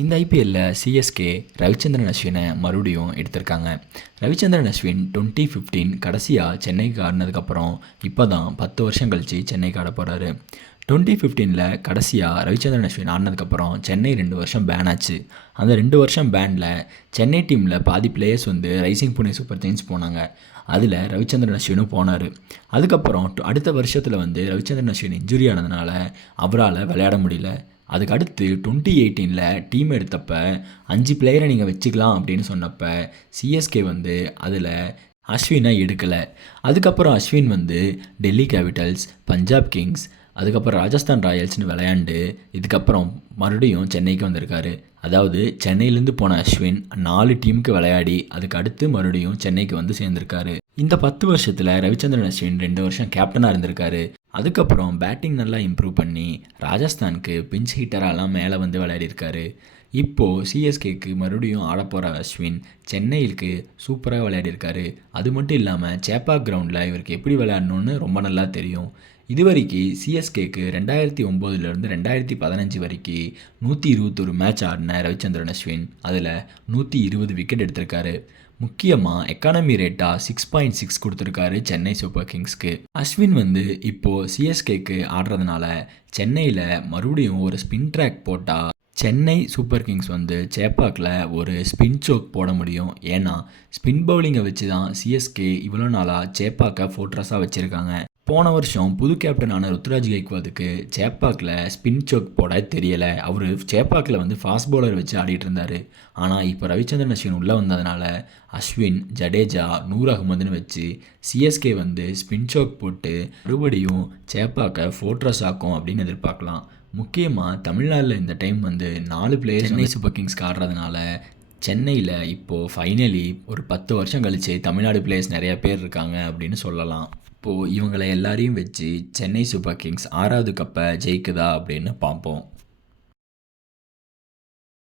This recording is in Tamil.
இந்த ஐபிஎல்லில் சிஎஸ்கே ரவிச்சந்திரன் அஸ்வினை மறுபடியும் எடுத்திருக்காங்க. ரவிச்சந்திரன் அஸ்வின் டுவெண்ட்டி ஃபிஃப்டீன் கடைசியாக சென்னைக்கு ஆடினதுக்கப்புறம் இப்போ தான் பத்து வருஷம் கழித்து சென்னைக்கு ஆட போகிறாரு டுவெண்ட்டி ஃபிஃப்டீனில் கடைசியாக ரவிச்சந்திரன் அஸ்வின் ஆடினதுக்கப்புறம் சென்னை ரெண்டு வருஷம் பேன் ஆச்சு. அந்த ரெண்டு வருஷம் பேனில் சென்னை டீமில் பாதி பிளேயர்ஸ் வந்து ரைசிங் புனே சூப்பர் கிங்ஸ் போனாங்க. அதில் ரவிச்சந்திரன் அஸ்வினும் போனார். அதுக்கப்புறம் அடுத்த வருஷத்தில் வந்து ரவிச்சந்திரன் அஸ்வின் இன்ஜுரி ஆனதுனால அவரால் விளையாட முடியல. அதுக்கு அடுத்து டுவெண்ட்டி எயிட்டீனில் டீம் எடுத்தப்போ அஞ்சு பிளேயரை நீங்கள் வச்சுக்கலாம் அப்படின்னு சொன்னப்போ சிஎஸ்கே வந்து அதில் அஸ்வினை எடுக்கலை. அதுக்கப்புறம் அஸ்வின் வந்து டெல்லி கேபிட்டல்ஸ் பஞ்சாப் கிங்ஸ் அதுக்கப்புறம் ராஜஸ்தான் ராயல்ஸ்னு விளையாண்டு இதுக்கப்புறம் மறுபடியும் சென்னைக்கு வந்திருக்காரு. அதாவது சென்னையிலேருந்து போன அஸ்வின் நாலு டீமுக்கு விளையாடி அதுக்கு அடுத்து மறுபடியும் சென்னைக்கு வந்து சேர்ந்திருக்காரு. இந்த பத்து வருஷத்தில் ரவிச்சந்திரன் அஸ்வின் ரெண்டு வருஷம் கேப்டனாக இருந்திருக்காரு. அதுக்கப்புறம் பேட்டிங் நல்லா இம்ப்ரூவ் பண்ணி ராஜஸ்தானுக்கு பிஞ்ச் ஹிட்டராலாம் மேலே வந்து விளையாடிருக்காரு. இப்போது சிஎஸ்கேக்கு மறுபடியும் ஆடப்போகிற அஸ்வின் சென்னையிலுக்கு சூப்பராக விளையாடிருக்காரு. அது மட்டும் இல்லாமல் சேப்பா கிரவுண்டில் இவருக்கு எப்படி விளையாடணும்னு ரொம்ப நல்லா தெரியும். இது வரைக்கும் சிஎஸ்கேக்கு ரெண்டாயிரத்தி ஒம்போதுலேருந்து ரெண்டாயிரத்தி பதினஞ்சு வரைக்கும் நூற்றி இருபத்தொரு மேட்ச் ஆடின ரவிச்சந்திரன் அஸ்வின். அதில் நூற்றி இருபது விக்கெட் எடுத்திருக்காரு. முக்கியமாக எக்கானமி ரேட்டாக சிக்ஸ் பாயிண்ட் சிக்ஸ் கொடுத்துருக்காரு சென்னை சூப்பர் கிங்ஸ்க்கு. அஸ்வின் வந்து இப்போது சிஎஸ்கேக்கு ஆடுறதுனால சென்னையில் மறுபடியும் ஒரு ஸ்பின் ட்ராக் போட்டால் சென்னை சூப்பர் கிங்ஸ் வந்து சேப்பாக்கில் ஒரு ஸ்பின் சோக் போட முடியும். ஏன்னா ஸ்பின் பவுலிங்கை வச்சு தான் சிஎஸ்கே இவ்வளோ நாளாக சேப்பாக்கை ஃபோர்ட்ரஸாக வச்சுருக்காங்க. போன வருஷம் புது கேப்டனான ருத்ராஜ் கைக்வாதுக்கு சேப்பாக்கில் ஸ்பின் சோக் போட தெரியலை. அவர் சேப்பாக்கில் வந்து ஃபாஸ்ட் பவுலர் வச்சு ஆடிட்டு இருந்தார். ஆனால் இப்போ ரவிச்சந்திரன் அஸ்வின் உள்ளே வந்ததுனால அஸ்வின் ஜடேஜா நூர் அகமதுன்னு வச்சு சிஎஸ்கே வந்து ஸ்பின் சோக் போட்டு மறுபடியும் சேப்பாக்கை ஃபோர்ட்ரஸ் ஆக்கும் அப்படின்னு எதிர்பார்க்கலாம். முக்கியமாக தமிழ்நாட்டில் இந்த டைம் வந்து நாலு பிளேயர் சென்னை சூப்பர் கிங்ஸ்க்கு ஆடுறதுனால சென்னையில் இப்போது ஃபைனலி ஒரு பத்து வருஷம் கழிச்சு தமிழ்நாடு பிளேயர்ஸ் நிறைய பேர் இருக்காங்க அப்படின்னு சொல்லலாம். இப்போது இவங்களை எல்லாரையும் வச்சு சென்னை சூப்பர் கிங்ஸ் ஆறாவது கப்பை ஜெயிக்குதா அப்படின்னு பார்ப்போம்.